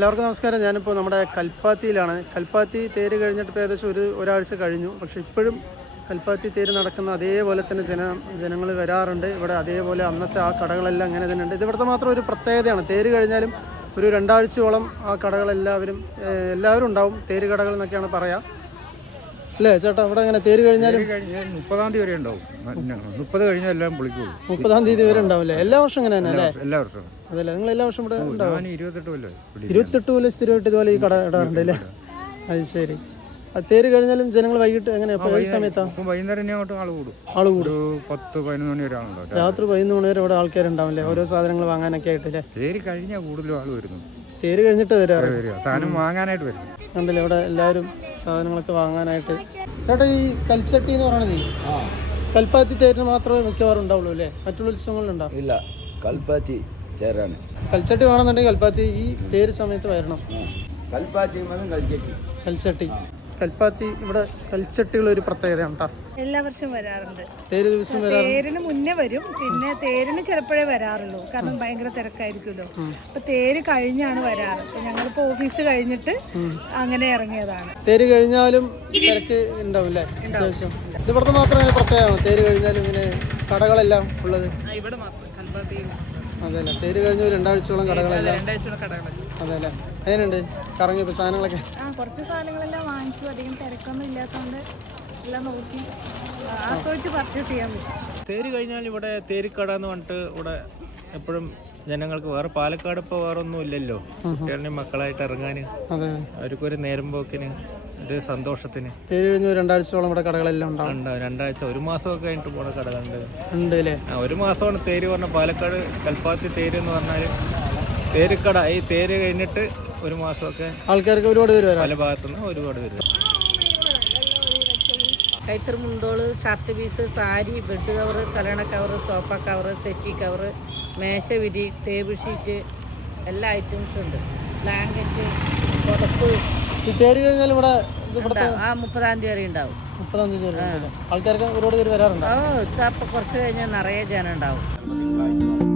എല്ലാവർക്കും നമസ്കാരം. ഞാനിപ്പോൾ നമ്മുടെ കൽപ്പാത്തിയിലാണ്. കൽപ്പാത്തി തേര് കഴിഞ്ഞിട്ട് ഇപ്പോൾ ഏകദേശം ഒരു ഒരാഴ്ച കഴിഞ്ഞു. പക്ഷേ ഇപ്പോഴും കൽപ്പാത്തി തേര് നടക്കുന്ന അതേപോലെ തന്നെ ജന ജനങ്ങൾ വരാറുണ്ട്. ഇവിടെ അതേപോലെ അന്നത്തെ ആ കടകളെല്ലാം അങ്ങനെ തന്നെ ഉണ്ട്. ഇത് ഇവിടുത്തെ മാത്രം ഒരു പ്രത്യേകതയാണ്. തേര് കഴിഞ്ഞാലും ഒരു രണ്ടാഴ്ചയോളം ആ കടകളെല്ലാവരും എല്ലാവരും ഉണ്ടാവും. തേര് കടകൾ എന്നൊക്കെയാണ് പറയാം. അല്ലേ ചേട്ടാ ഇവിടെ അങ്ങനെ തേര് കഴിഞ്ഞാലും മുപ്പതാം തീയതി വരെ ഉണ്ടാവും. മുപ്പത് കഴിഞ്ഞാൽ എല്ലാം വിളിക്കുള്ളൂ മുപ്പതാം തീയതി വരെ ഉണ്ടാവും അല്ലേ? എല്ലാ വർഷം അങ്ങനെ തന്നെ അല്ലേ? എല്ലാ വർഷവും. അതല്ലേ? നിങ്ങൾ എല്ലാ വർഷം ഇവിടെ ഇരുപത്തെട്ട് കൊല്ലം സ്ഥിരമായിട്ട് ഇതുപോലെ ഈ കട ഇടാറുണ്ട് അല്ലേ? അത് ശരി. തേര് കഴിഞ്ഞാലും ജനങ്ങൾ വൈകിട്ട് എങ്ങനെയാണ് സമയത്താണ് വൈകുന്നേരം മണി വരെ രാത്രി. പതിനൊന്ന് മണി വരെ ഇവിടെ ആൾക്കാരുണ്ടാവില്ലേ? ഓരോ സാധനങ്ങൾ വാങ്ങാനൊക്കെ ആയിട്ടില്ലേ തേര് കഴിഞ്ഞാൽ കൂടുതലും ആൾ വരുന്നു. തേര് കഴിഞ്ഞിട്ട് വരാറ്? സാധനം വാങ്ങാനായിട്ട് വരും. ഉണ്ടല്ലേ? ഇവിടെ എല്ലാവരും സാധനങ്ങളൊക്കെ വാങ്ങാനായിട്ട്. ചേട്ടാ ഈ കൽച്ചട്ടി എന്ന് പറയണത് കൽപ്പാത്തി തേരിന് മാത്രമേ മിക്കവാറും ഉണ്ടാവുള്ളൂ അല്ലേ? മറ്റുള്ള ഉത്സവങ്ങളിലുണ്ടാവും ഇല്ല. കൽപ്പാത്തി ചേരാണ്. കൽച്ചട്ടി വേണമെന്നുണ്ടെങ്കിൽ കൽപ്പാത്തി ഈ പേര് സമയത്ത് വരണം. കൽപ്പാത്തി കൽച്ചട്ടി. കൽച്ചട്ടി. കൽപ്പാത്തി ഇവിടെ കൽച്ചട്ടികൾ ഒരു പ്രത്യേകതയാണ് എല്ലാ വർഷവും വരാറുണ്ട്. തേര് ദിവസം തേരിന് മുന്നേ വരും. പിന്നെ തേരിന് ചിലപ്പോഴേ വരാറുള്ളൂ. കാരണം ഭയങ്കര തിരക്കായിരിക്കുമല്ലോ അപ്പൊ തേര് കഴിഞ്ഞാണ് വരാറ്. ഞങ്ങളിപ്പോ ഓഫീസ് കഴിഞ്ഞിട്ട് അങ്ങനെ ഇറങ്ങിയതാണ്. തേര് കഴിഞ്ഞാലും തിരക്ക് ഉണ്ടാവില്ലേ അത്യാവശ്യം. ഇവിടുത്തെ മാത്രമേ പ്രത്യേകമാണ്? തേര് കഴിഞ്ഞാലും ഇങ്ങനെ കടകളെല്ലാം ഉള്ളത്? ഇവിടെ മാത്രം. കൽപ്പാത്തി അതെ പേര് തേര് കഴിഞ്ഞ ഒരു രണ്ടാഴ്ചയോളം കടകളെല്ലാം? രണ്ടാഴ്ചയുടെ കടകളല്ല. അതെ അല്ലേ എങ്ങനെയുണ്ട് കറങ്ങിയപ്പോൾ സാധനങ്ങളൊക്കെ? ആ കുറച്ച് സാധനങ്ങളെല്ലാം വാങ്ങിച്ചു. അധികം തിരക്കൊന്നും ഇല്ലാത്തതുകൊണ്ട് എല്ലാം നോക്കി. ആസ്വദിച്ച് പർച്ചേസ് ചെയ്യാൻ തേര് കഴിഞ്ഞാൽ ഇവിടെ തേരിക്കട എന്ന് പറഞ്ഞിട്ട് ഇവിടെ എപ്പോഴും ജനങ്ങൾക്ക് വേറെ പാലക്കാട് ഇപ്പോൾ വേറെ ഒന്നും ഇല്ലല്ലോ കുട്ടികളുടെ മക്കളായിട്ട് ഇറങ്ങാൻ അതെ. അവർക്കൊരു നേരം പോക്കിന്. ഒരു സന്തോഷത്തിന്. കഴിഞ്ഞ രണ്ടാഴ്ചയോളം ഇവിടെ കടകളെല്ലാം ഉണ്ടാവും. ഉണ്ട് രണ്ടാഴ്ച ഒരു മാസമൊക്കെ കഴിഞ്ഞിട്ട് പോണ കടകളുണ്ട്. ഉണ്ട് അല്ലേ ആ ഒരു മാസമാണ് തേര് പറഞ്ഞ പാലക്കാട് കൽപ്പാത്തി തേര് എന്ന് പറഞ്ഞാൽ തേരുക്കട. ഈ തേര് കഴിഞ്ഞിട്ട് ഒരു മാസമൊക്കെ ആൾക്കാർക്ക് ഒരുപാട് പേര് വരാം. പല ഭാഗത്തുനിന്ന് ഒരുപാട് പേര് കൈത്തറി മുണ്ടോൾ shirt piece sari bed cover കല്യാണ cover sofa cover settee cover മേശവിരി table sheet എല്ലാ ഐറ്റംസും ഉണ്ട്. ബ്ലാങ്കറ്റ് പുതപ്പ് തേര് കഴിഞ്ഞാൽ ഇവിടെ. ആ മുപ്പതാം തീയതി വരെ ഉണ്ടാവും മുപ്പതാം തീയതി വരെ? ആൾക്കാർക്ക് ഒരുപാട് പേര് വരാറുണ്ട് ഇതപ്പോൾ കുറച്ച് കഴിഞ്ഞാൽ നിറയെ ജനം ഉണ്ടാവും